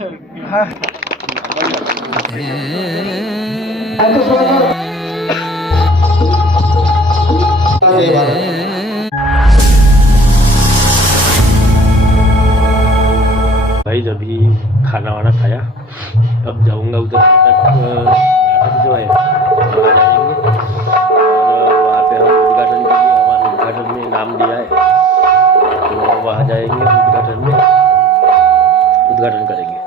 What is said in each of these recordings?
भाई जब भी खाना वाना खाया अब जाऊंगा उधर नाटक जो है वहाँ जाएंगे और वहाँ पे हम उद्घाटन करेंगे। हमारे उद्घाटन में नाम दिया है तो वहाँ जाएंगे उद्घाटन करेंगे।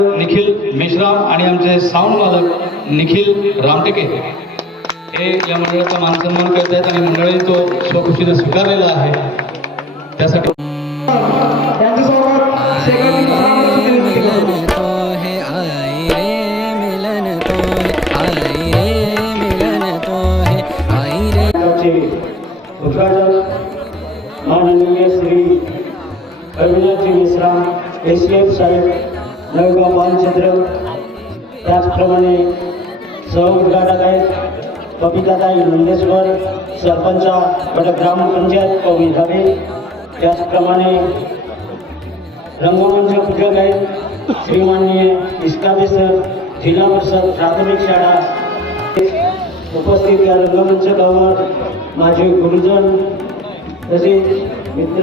निखिल मेश्राम आणि आमचे साऊंड मालक निखिल रामटेके हे या मंडळाचा मानसन्मान करत आहेत आणि मंडळाने तो स्वखुशीने स्वीकारलेला आहे। त्यासाठी माननीय श्री अविनाथजी मेश्राम एसीएफ साहेब नळगाव बालचंद्र, त्याचप्रमाणे सहउद्घाटक आहेत बबिताताई नंदेश्वर, सरपंच गट ग्रामपंचायत कवी धाबे, त्याचप्रमाणे रंगमंच पूजक आहेत श्रीमाननीय इस्काबे सर, जिल्हा परिषद प्राथमिक शाळा। उपस्थित या रंगमंचावर माझे गुरुजन तसेच मित्र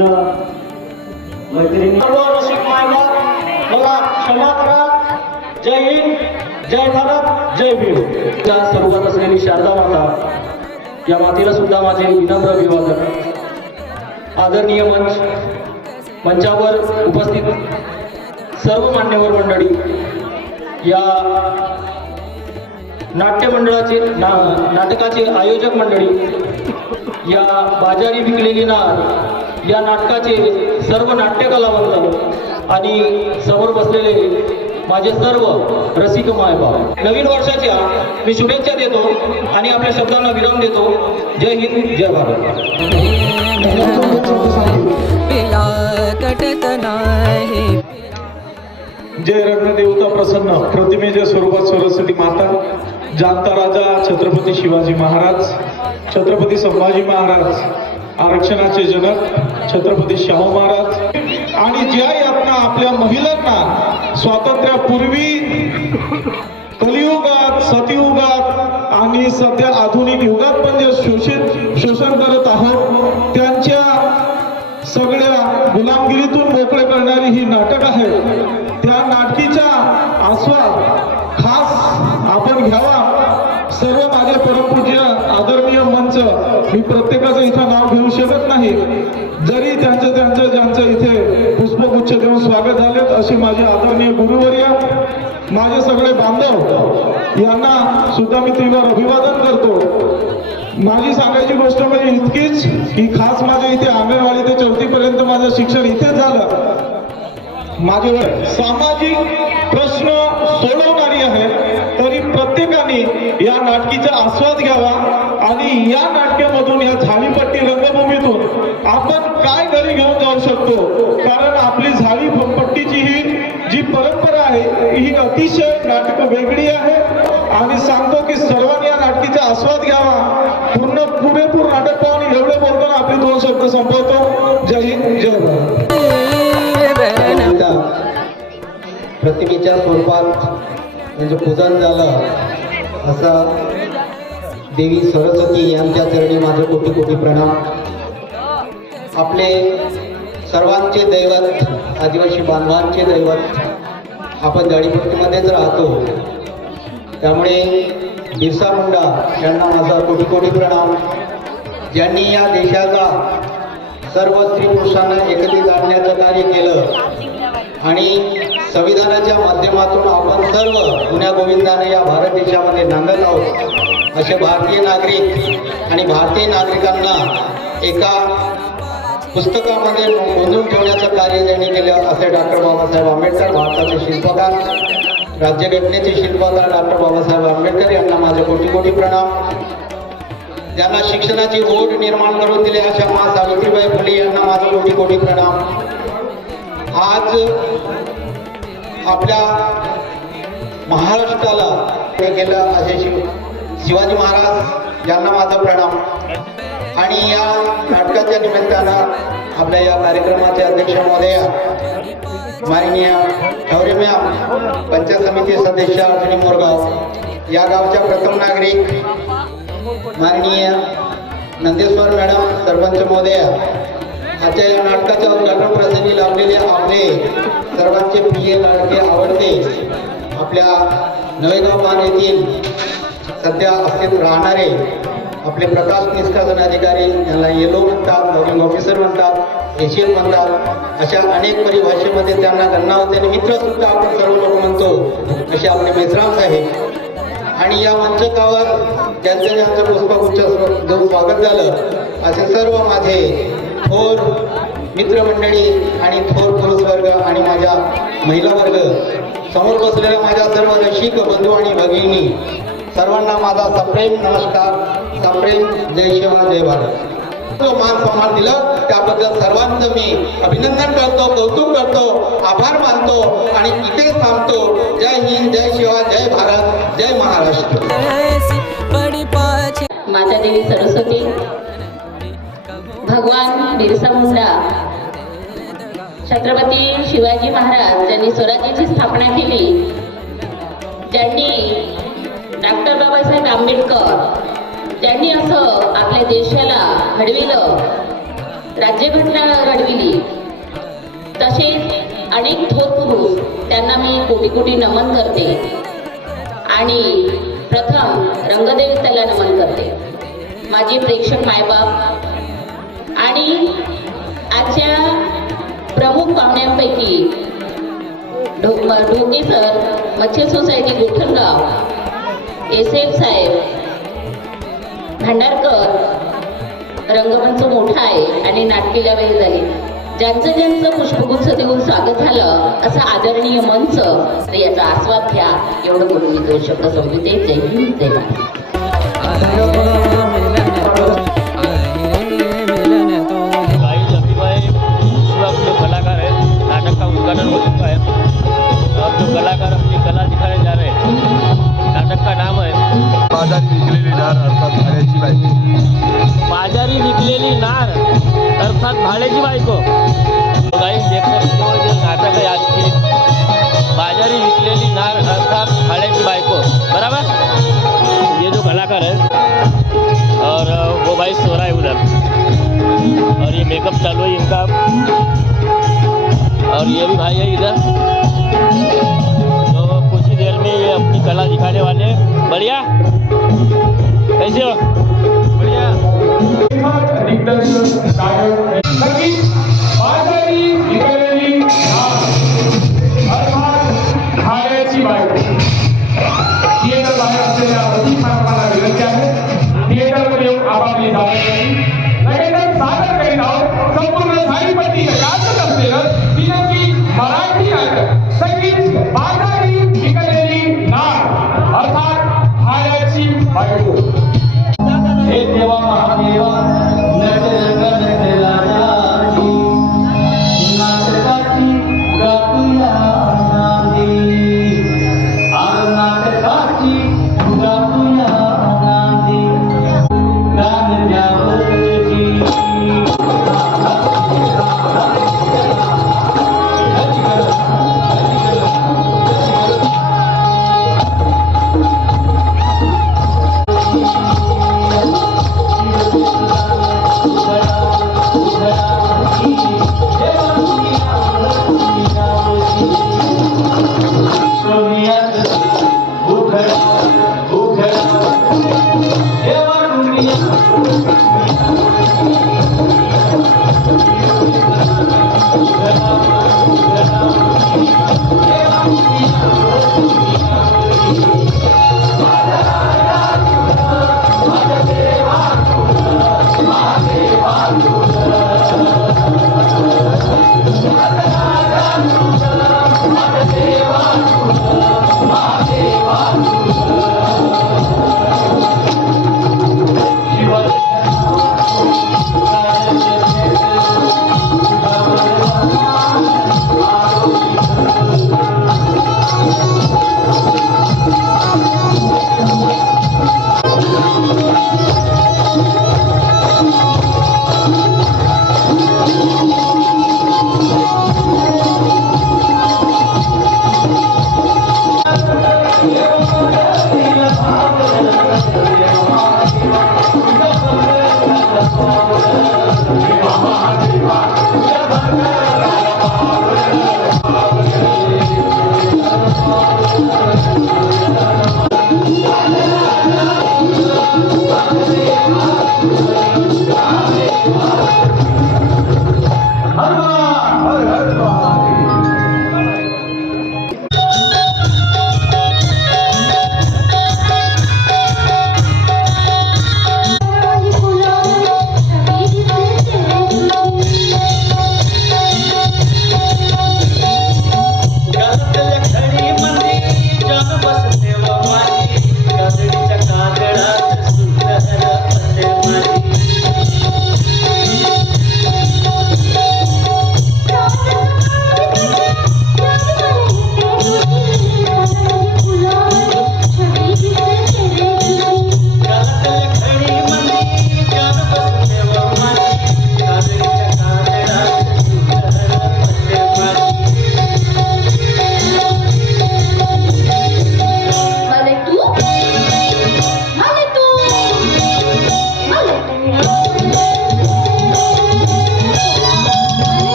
मैत्रिणी, मला क्षमा करा। जय हिंद, जय भारत, जय भीम। त्या स्वरूपात असलेली शारदा माता या मातेला सुद्धा माझे विनम्र अभिवादन। आदरणीय मंचावर उपस्थित सर्व मान्यवर मंडळी, या नाट्य मंडळाचे नाटकाचे आयोजक मंडळी, या बाजारी विकलेली नार या नाटकाचे सर्व नाट्य कलावंत आणि समोर बसलेले माझे सर्व रसिक मायबाप, नवीन वर्षाच्या मी शुभेच्छा देतो आणि आपल्या शब्दांना विराम देतो। जय हिंद, जय भारत। जय रत्नदेवता प्रसन्न प्रतिमेच्या स्वरूपात सरस्वती माता, जाणता राजा छत्रपती शिवाजी महाराज, छत्रपती संभाजी महाराज, आरक्षणाचे जनक छत्रपती शाहू महाराज आणि ज्या यातना आपल्या महिलांना स्वातंत्र्यापूर्वी, कलियुगात, सतयुगात आणि सध्या आधुनिक युगात पण जे शोषण करत आहोत त्यांच्या सगळ्या गुलामगिरीतून मोकळे करणारी ही नाटक आहे। त्या नाटकीचा आस्वाद खास आपण घ्यावा। सर्व माझे परमपूज्य आदरणीय मंच, मी प्रत्येकाचं इथं नाव घेऊ शकत नाही, जरी ज्यांचं इथे पुष्पगुच्छ देऊन स्वागत झालेत असे माझे आदरणीय गुरुवर्य, माझे सगळे बांधव यांना सुद्धा मी तीव्र अभिवादन करतो। माझी सांगायची गोष्ट म्हणजे इतकीच की खास माझ्या इथे अंगणवाडी ते 4थी पर्यंत माझं शिक्षण इथेच झालं। माझे सामाजिक प्रश्न सोडवणारी आहे, तरी प्रत्येकाने या नाटकीचा आस्वाद घ्यावा आणि या नाट्यामधून, या झाडीपट्टी रंगभूमीतून आपण काय घरी घेऊन जाऊ शकतो। कारण आपली झाडीपट्टीची ही जी परंपरा आहे ही अतिशय नाटक वेगळी आहे आणि सांगतो की सर्वांनी या नाटकीचा आस्वाद घ्यावा। पुरेपूर नाटक पाहून एवढे बोलताना आपले 2 शब्द संपवतो। जय हिंद, जय भारत। प्रतिमेच्या स्वरूपात म्हणजे पूजन झालं असं देवी सरस्वती यांच्या चरणी माझे कोटी कोटी प्रणाम. आपले सर्वांचे दैवत, आदिवासी बांधवांचे दैवत, आपण जाडीपट्टीमध्येच राहतो, त्यामुळे बिरसा मुंडा यांना माझा कोटी कोटी प्रणाम. ज्यांनी या देशाचा सर्व स्त्री पुरुषांना एकत्रित आणण्याचं कार्य केलं आणि संविधानाच्या माध्यमातून आपण सर्व गुण्या गोविंदाने या भारत देशामध्ये नांदत आहोत. असे भारतीय नागरिक आणि भारतीय नागरिकांना एका पुस्तकामध्ये नोंदवून ठेवण्याचं कार्य त्यांनी केलं असे डॉक्टर बाबासाहेब आंबेडकर, भारताचे शिल्पकार, राज्यघटनेचे शिल्पकार डॉक्टर बाबासाहेब आंबेडकर यांना माझे कोटी कोटी प्रणाम. ज्यांना शिक्षणाची ओढ निर्माण करून दिली अशा मा सावित्रीबाई फुले यांना माझे कोटी कोटी प्रणाम. आज आपल्या महाराष्ट्राला केलं असे शिवाजी महाराज यांना माझा प्रणाम. आणि या नाटकाच्या निमित्तानं आपल्या या कार्यक्रमाचे अध्यक्ष महोदय माननीय ठवरे मॅम, पंचायत समिती सदस्य अर्जुनी मोरगाव, या गावच्या प्रथम नागरिक माननीय नंदेश्वर मॅडम, सरपंच महोदय, आजच्या या नाटकाच्या उद्घाटन प्रसंगी लाभलेले आपले सर्वांचे प्रिय, लाडके, आवडते आपल्या नवेगाव मान येथील सध्या अस्तित्व राहणारे आपले प्रकाश निष्कासन अधिकारी, यांना येलो म्हणतात, लॉगिंग ऑफिसर म्हणतात, एशियन म्हणतात, अशा अनेक परिभाषेमध्ये त्यांना गणना होते आणि मित्र सुद्धा आपण सर्व लोक म्हणतो असे आपले मेश्राम साहेब. आणि या मंचकावर ज्यांचं पुष्पगुच्छ देऊन स्वागत झालं असे सर्व माझे थोर मित्रमंडळी आणि थोर पुरुष वर्ग आणि माझ्या महिला वर्ग, समोर बसलेल्या माझ्या सर्व रसिक बंधू आणि भगिनी, सर्वांना माझा सप्रेम नमस्कार, सप्रेम जय शिव जय भारत. जो मान सन्मान दिला त्याबद्दल सर्वांचं मी अभिनंदन करतो, कौतुक करतो, आभार मानतो आणि इथेच थांबतो. जय हिंद, जय शिवा, जय भारत, जय महाराष्ट्र. माता देवी सरस्वती, भगवान बिरसा मुंडा, छत्रपती शिवाजी महाराज ज्यांनी स्वराज्याची स्थापना केली, ज्यांनी डॉक्टर बाबासाहेब आंबेडकर ज्यांनी असं आपल्या देशाला घडविलं, राज्यघटना घडविली, तसेच अनेक थोर पुरुष, त्यांना मी कोटी कोटी नमन करते. आणि प्रथम रंगदेवतेला नमन करते, माझे प्रेक्षक मायबाप आणि आजच्या प्रमुख पाहुण्यांपैकी ढोके सर, मच्छी सोसायटी गोठणगाव, SF साहेब, भांडारकर, रंगमंच मोठा आहे आणि नाटकीला वेळ झाली, ज्यांचं पुष्पगुच्छ देऊन स्वागत झालं असं आदरणीय मंच, तर याचा आस्वाद घ्या एवढं बोलून मी 2 शब्द संपवते. जय हिंद, जय भारत. जो कलाकार है, नाटक का उद्घाटन हो चुका है. अब जो कलाकार अपनी कला दिखाने जा रहे हैं, नाटक का नाम है बाजारी विकलेली नार अर्थात भाड्याची बायको. बाजारी विकलेली नार अर्थात भाड्याची बायको. तो गाइस देख सकते हो, जो नाटक है आज की, बाजारी विकलेली नार अर्थात भाड्याची बायको, बराबर. ये जो कलाकार है और वो भाई सो रहा है उधर और ये मेकअप चालू है इनका, और ये भी भाई है इधर. तो कुछ ही देर में ये अपनी कला दिखाने वाले हैं. बढ़िया, कैसे हो? बढ़िया. थिएटर बाहेर असलेल्या प्रतिमानाला विनंती आहे, थिएटरमध्ये येऊन आपापली लगेच सादर करीत आहोत संपूर्ण झाडीपट्टी गाजत असलेलं तिरंगी मराठी नाटक संगीत बाजारी विकलेली नार अर्थात भाड्याची बायको. हे देवा महादेवा, नाटकाची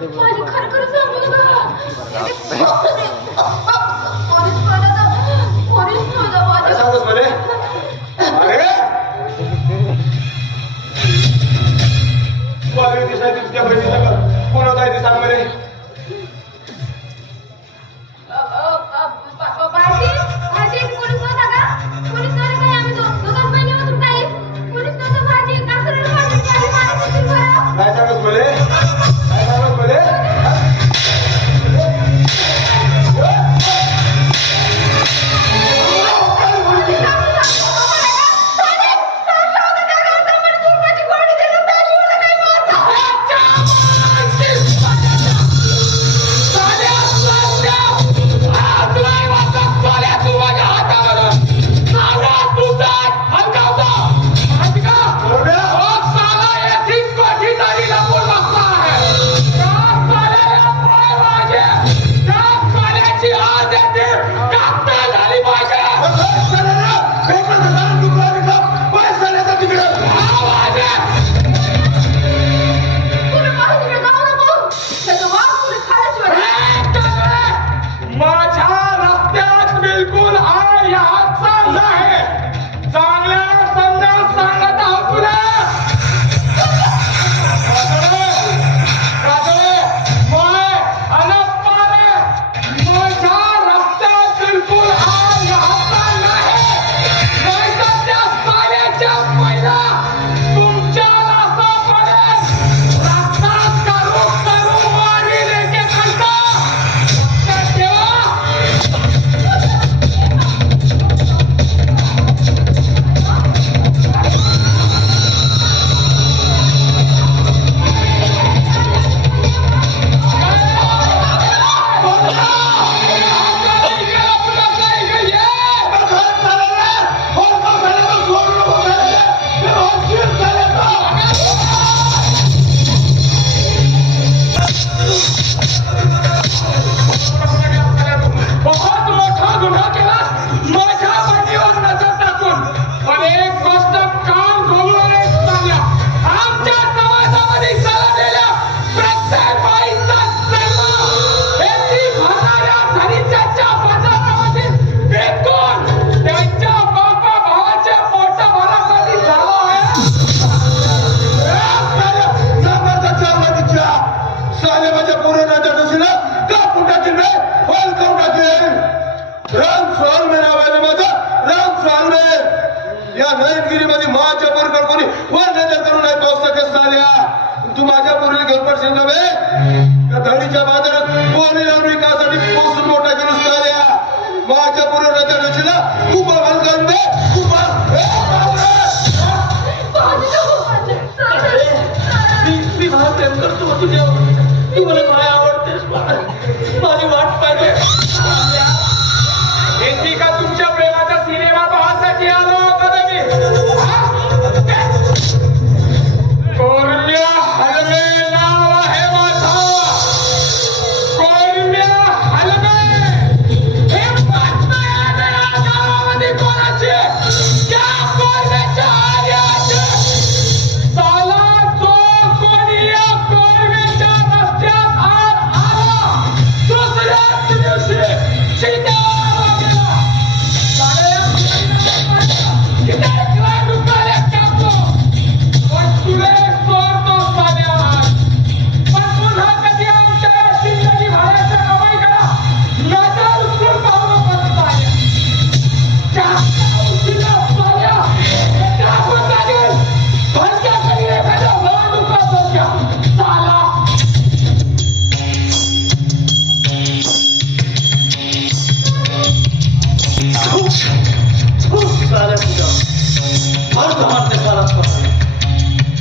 माझी खरं सांगू नका. पोलीस काय सांगतोस म्हणे? अरे वागळी दिसायची तुझ्या बहिणीचा का कोण होता ते सांग म्हणे. काय सांगत म्हणे? काय सांगत म्हणे?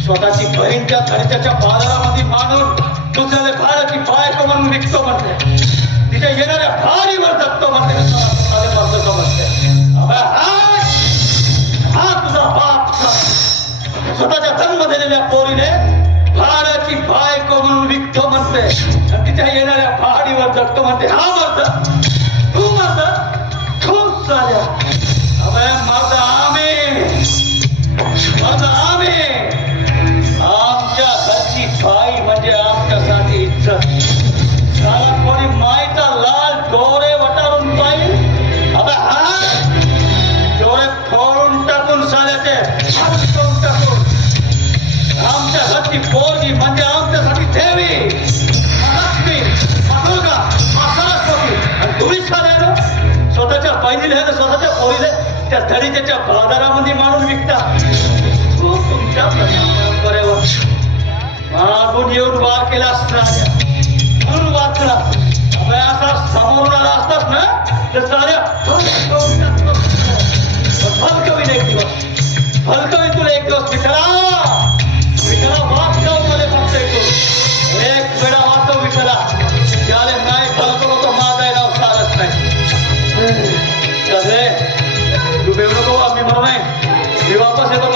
स्वतःची बहीण त्या खर्चाच्या बाजारामध्ये मांडून दुसऱ्याला भाड्याची बायको म्हणून विकतो म्हणते, तिच्या येणाऱ्या भारीवर जगतो म्हणते, हा तुझा बाप स्वतःच्या जन्म दिलेल्या पोरीने भाड्याची बायको म्हणून विकतो म्हणते आणि तिच्या येणाऱ्या भाडीवर जगतो म्हणते. हा मर्द तू मर्द खूप झाल्या मर्द आम्ही आमच्या घरची बाई म्हणजे आमच्यासाठी इज्जत. त्या धडीच्या बाजारामध्ये माणूस विकता तू तुमच्या परंपरेवर मागून येऊन वार केला असणार म्हणून वाचला असा समोरून आला असतास ना तर साऱ्या फलकवीन एक दिवस फलकवी तुला एक दिवस विठला वाचव मध्ये फक्त येतो एक वेळा वाचव विठला त्याला नाही फलकव तो माझा नाव सारच नाही तू बेव नको आम्ही म्हणू नाही मी वापस येतो